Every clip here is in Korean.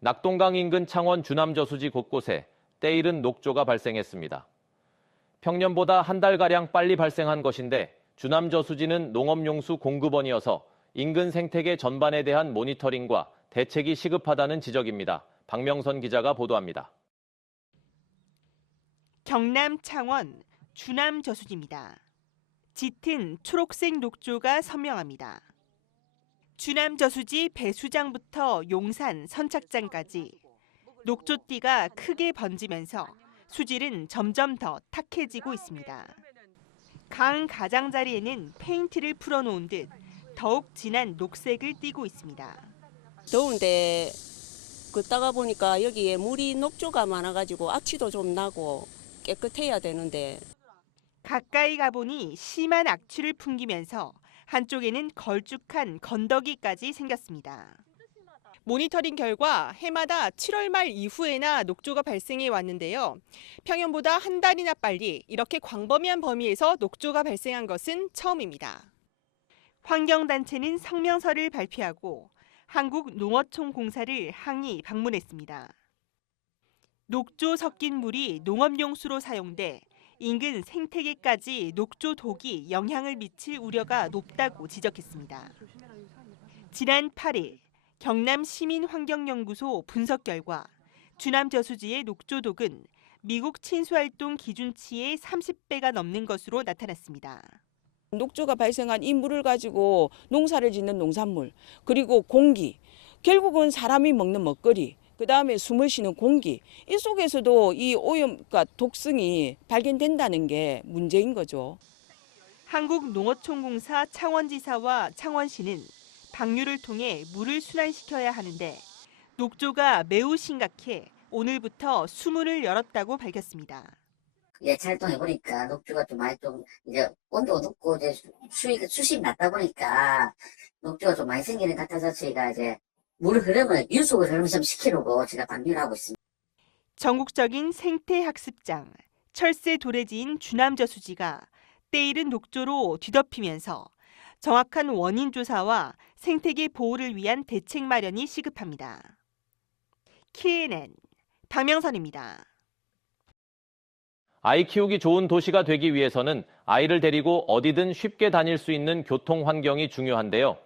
낙동강 인근 창원 주남저수지 곳곳에 때이른 녹조가 발생했습니다. 평년보다 한 달가량 빨리 발생한 것인데 주남저수지는 농업용수 공급원이어서 인근 생태계 전반에 대한 모니터링과 대책이 시급하다는 지적입니다. 박명선 기자가 보도합니다. 경남 창원 주남저수지입니다. 짙은 초록색 녹조가 선명합니다. 주남저수지 배수장부터 용산 선착장까지 녹조띠가 크게 번지면서 수질은 점점 더 탁해지고 있습니다. 강 가장자리에는 페인트를 풀어놓은 듯 더욱 진한 녹색을 띠고 있습니다. 더운데 걷다가 보니까 여기에 물이 녹조가 많아가지고 악취도 좀 나고 깨끗해야 되는데. 가까이 가보니 심한 악취를 풍기면서 한쪽에는 걸쭉한 건더기까지 생겼습니다. 모니터링 결과 해마다 7월 말 이후에나 녹조가 발생해 왔는데요. 평년보다 한 달이나 빨리 이렇게 광범위한 범위에서 녹조가 발생한 것은 처음입니다. 환경단체는 성명서를 발표하고 한국농어촌공사를 항의 방문했습니다. 녹조 섞인 물이 농업용수로 사용돼 인근 생태계까지 녹조 독이 영향을 미칠 우려가 높다고 지적했습니다. 지난 8일 경남시민환경연구소 분석 결과 주남저수지의 녹조독은 미국 친수활동 기준치의 30배가 넘는 것으로 나타났습니다. 녹조가 발생한 이 물을 가지고 농사를 짓는 농산물, 그리고 공기, 결국은 사람이 먹는 먹거리, 그다음에 숨을 쉬는 공기, 이 속에서도 이 오염과 독성이 발견된다는 게 문제인 거죠. 한국농어촌공사 창원지사와 창원시는 방류를 통해 물을 순환시켜야 하는데 녹조가 매우 심각해 오늘부터 수문을 열었다고 밝혔습니다. 찰동해 보니까 녹조가 좀 많이 이제 온도가 높고 이제 수심이 낮다 보니까 녹조가 좀 많이 생기는 것 같아서 저희가 이제 물 흐름을 유속을 흐름을 좀 시키려고 제가 방류를 하고 있습니다. 전국적인 생태학습장, 철새 도래지인 주남저수지가 때이른 녹조로 뒤덮이면서 정확한 원인 조사와 생태계 보호를 위한 대책 마련이 시급합니다. KNN 박명선입니다. 아이 키우기 좋은 도시가 되기 위해서는 아이를 데리고 어디든 쉽게 다닐 수 있는 교통 환경이 중요한데요.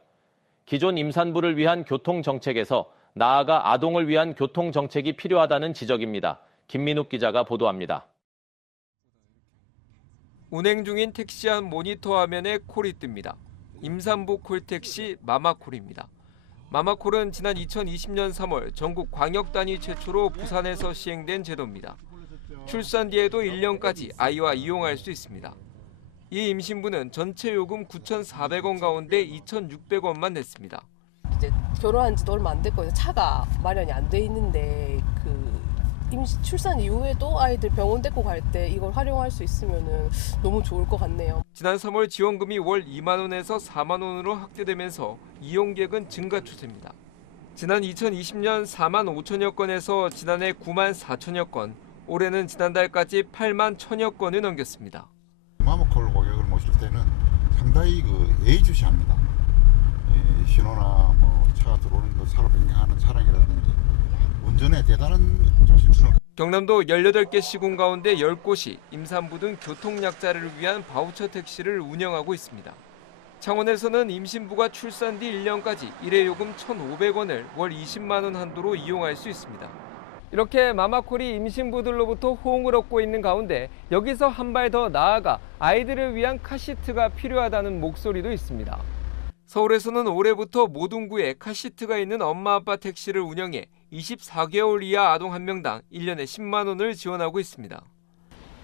기존 임산부를 위한 교통정책에서 나아가 아동을 위한 교통정책이 필요하다는 지적입니다. 김민욱 기자가 보도합니다. 운행 중인 택시 한 모니터 화면에 콜이 뜹니다. 임산부 콜택시 마마콜입니다. 마마콜은 지난 2020년 3월 전국 광역 단위 최초로 부산에서 시행된 제도입니다. 출산 뒤에도 1년까지 아이와 이용할 수 있습니다. 이 임신부는 전체 요금 9,400원 가운데 2,600원만 냈습니다. 이제 결혼한 지도 얼마 안 됐거든요. 차가 마련이 안 돼 있는데 출산 이후에도 아이들 병원 데리고 갈 때 이걸 활용할 수 있으면 너무 좋을 것 같네요. 지난 3월 지원금이 월 2만 원에서 4만 원으로 확대되면서 이용객은 증가 추세입니다. 지난 2020년 4만 5천여 건에서 지난해 9만 4천여 건, 올해는 지난달까지 8만 1천여 건을 넘겼습니다. 마마콜 고객을 모실 때는 상당히 예의주시합니다. 신호나 차가 들어오는 거 차로 변경하는 차량이라든지 운전에 대단한 조심스러운. 경남도 18개 시군 가운데 10곳이 임산부 등 교통약자를 위한 바우처 택시를 운영하고 있습니다. 창원에서는 임신부가 출산 뒤 1년까지 일회 요금 1,500원을 월 20만 원 한도로 이용할 수 있습니다. 이렇게 마마콜이 임신부들로부터 호응을 얻고 있는 가운데 여기서 한 발 더 나아가 아이들을 위한 카시트가 필요하다는 목소리도 있습니다. 서울에서는 올해부터 모든 구에 카시트가 있는 엄마 아빠 택시를 운영해 24개월 이하 아동 한 명당 1년에 10만 원을 지원하고 있습니다.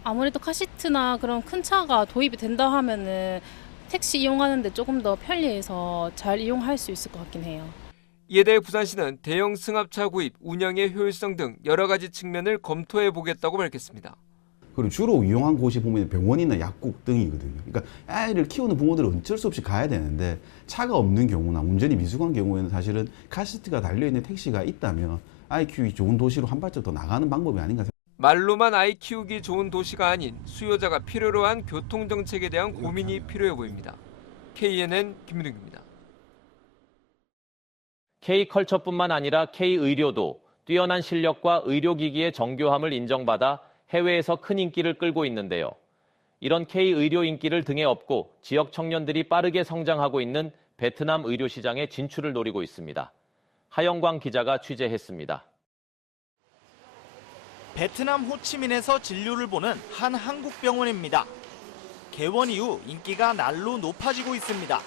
아무래도 카시트나 그런 큰 차가 도입이 된다 하면은 택시 이용하는데 조금 더 편리해서 잘 이용할 수 있을 것 같긴 해요. 이에 대해 부산시는 대형 승합차 구입, 운영의 효율성 등 여러 가지 측면을 검토해 보겠다고 밝혔습니다. 그리고 주로 이용한 곳이 보면 병원이나 약국 등이거든요. 그러니까 아이를 키우는 부모들은 어쩔 수 없이 가야 되는데 차가 없는 경우나 운전이 미숙한 경우에는 사실은 카시트가 달려있는 택시가 있다면 아이 키우기 좋은 도시로 한 발짝 더 나가는 방법이 아닌가 생각합니다. 말로만 아이 키우기 좋은 도시가 아닌 수요자가 필요로 한 교통정책에 대한 고민이 필요해 보입니다. KNN 김민욱입니다. K컬처뿐만 아니라 K의료도 뛰어난 실력과 의료기기의 정교함을 인정받아 해외에서 큰 인기를 끌고 있는데요. 이런 K-의료 인기를 등에 업고 지역 청년들이 빠르게 성장하고 있는 베트남 의료 시장에 진출을 노리고 있습니다. 하영광 기자가 취재했습니다. 베트남 호치민에서 진료를 보는 한 한국 병원입니다. 개원 이후 인기가 날로 높아지고 있습니다.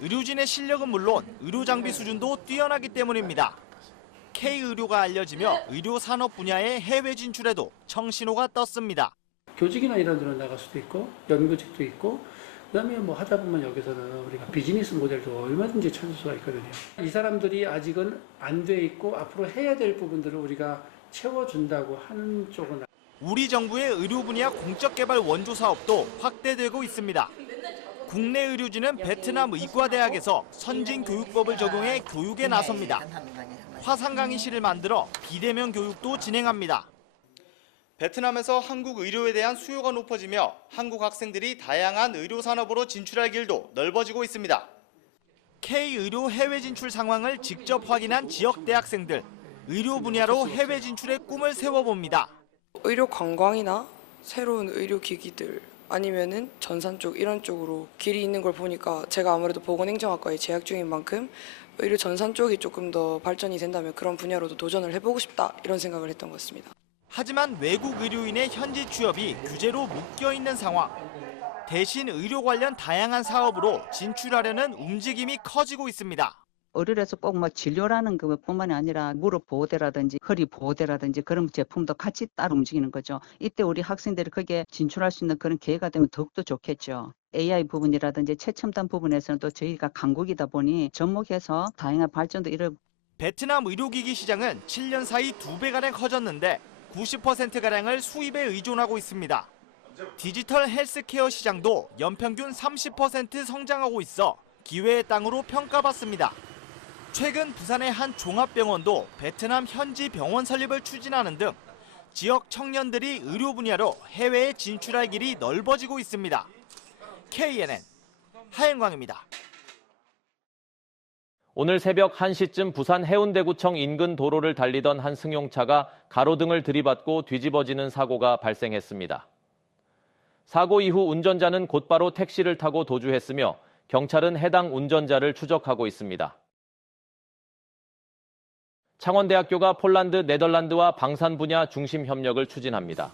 의료진의 실력은 물론 의료 장비 수준도 뛰어나기 때문입니다. K-의료가 알려지며 의료 산업 분야의 해외 진출에도 청신호가 떴습니다. 교직이나 이런 데로 나갈 수도 있고 연구직도 있고 그다음에 뭐 하다 보면 여기서는 우리가 비즈니스 모델도 얼마든지 찾을 수가 있거든요. 이 사람들이 아직은 안 돼 있고 앞으로 해야 될 부분들을 우리가 채워준다고 하는 쪽은 우리 정부의 의료 분야 공적 개발 원조 사업도 확대되고 있습니다. 국내 의료진은 베트남 의과대학에서 선진 교육법을 적용해 교육에 나섭니다. 화상 강의실을 만들어 비대면 교육도 진행합니다. 베트남에서 한국 의료에 대한 수요가 높아지며 한국 학생들이 다양한 의료 산업으로 진출할 길도 넓어지고 있습니다. K-의료 해외 진출 상황을 직접 확인한 지역 대학생들, 의료 분야로 해외 진출의 꿈을 세워봅니다. 의료 관광이나 새로운 의료 기기들 아니면은 전산 쪽 이런 쪽으로 길이 있는 걸 보니까 제가 아무래도 보건행정학과에 재학 중인 만큼 의료 전산 쪽이 조금 더 발전이 된다면 그런 분야로도 도전을 해보고 싶다 이런 생각을 했던 것 같습니다. 하지만 외국 의료인의 현지 취업이 규제로 묶여있는 상황. 대신 의료 관련 다양한 사업으로 진출하려는 움직임이 커지고 있습니다. 의료에서 꼭 뭐 진료라는 것뿐만이 아니라 무릎 보호대라든지 허리 보호대라든지 그런 제품도 같이 따로 움직이는 거죠. 이때 우리 학생들이 거기에 진출할 수 있는 그런 기회가 되면 더욱더 좋겠죠. AI 부분이라든지 최첨단 부분에서는 또 저희가 강국이다 보니 접목해서 다양한 발전도 베트남 의료기기 시장은 7년 사이 2배가량 커졌는데 90%가량을 수입에 의존하고 있습니다. 디지털 헬스케어 시장도 연평균 30% 성장하고 있어 기회의 땅으로 평가받습니다. 최근 부산의 한 종합병원도 베트남 현지 병원 설립을 추진하는 등 지역 청년들이 의료 분야로 해외에 진출할 길이 넓어지고 있습니다. KNN 하영광입니다. 오늘 새벽 1시쯤 부산 해운대구청 인근 도로를 달리던 한 승용차가 가로등을 들이받고 뒤집어지는 사고가 발생했습니다. 사고 이후 운전자는 곧바로 택시를 타고 도주했으며 경찰은 해당 운전자를 추적하고 있습니다. 창원대학교가 폴란드, 네덜란드와 방산 분야 중심 협력을 추진합니다.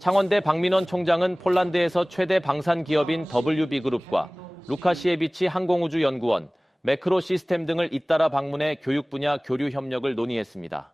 창원대 박민원 총장은 폴란드에서 최대 방산 기업인 WB그룹과 루카시에비치 항공우주연구원, 매크로 시스템 등을 잇따라 방문해 교육 분야 교류 협력을 논의했습니다.